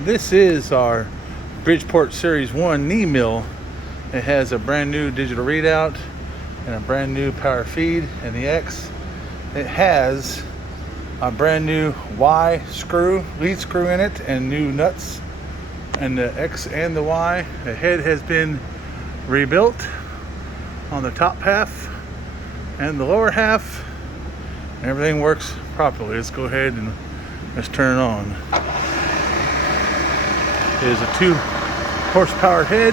This is our Bridgeport Series 1 knee mill. It has a brand new digital readout and a brand new power feed and the X. It has a brand new Y screw, lead screw in it, and new nuts and the X and the Y. The head has been rebuilt on the top half and the lower half. Everything works properly. Let's go ahead and let's turn it on. It is a 2 horsepower head.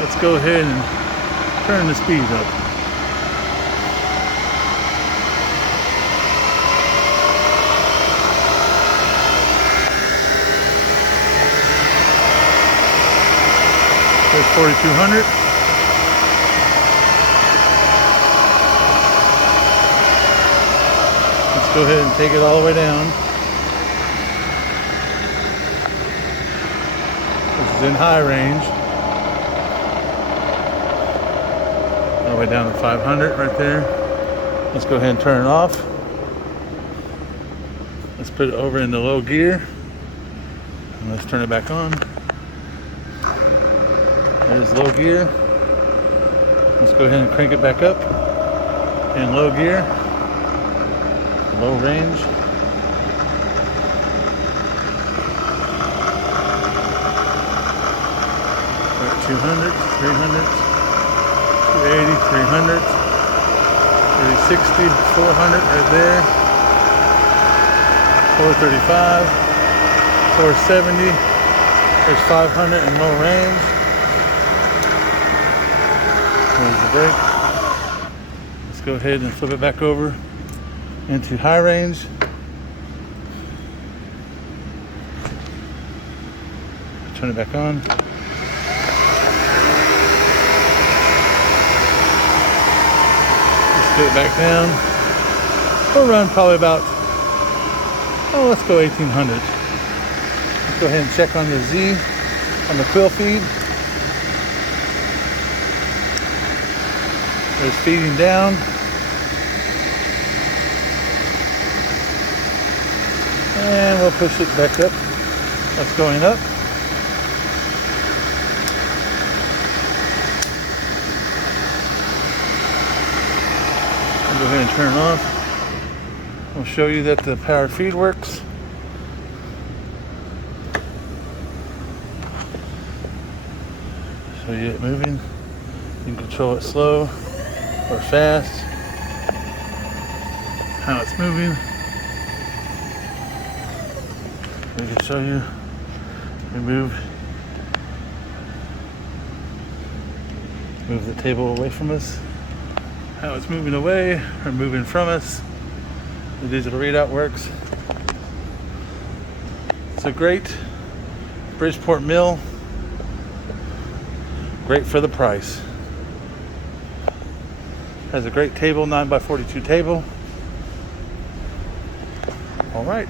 Let's go ahead and turn the speed up. There's 4,200. Let's go ahead and take it all the way down. This is in high range. All the way down to 500 right there. Let's go ahead and turn it off. Let's put it over in the low gear. And let's turn it back on. There's low gear. Let's go ahead and crank it back up in low gear. Low range. 200, 300, 280, 300, 360, 400 right there, 435, 470, there's 500 in low range. There's the brake. Let's go ahead and flip it back over into high range. Turn it back on. Let's get it back down. We'll run probably about, let's go 1800. Let's go ahead and check on the Z on the quill feed. There's feeding down. And we'll push it back up. That's going up. I'll go ahead and turn it off. We'll show you that the power feed works. Show you it moving. You can control it slow or fast. How it's moving. We can show you. We move the table away from us. How it's moving away or moving from us. The digital readout works. It's a great Bridgeport mill. Great for the price. Has a great table, 9x42 table. All right.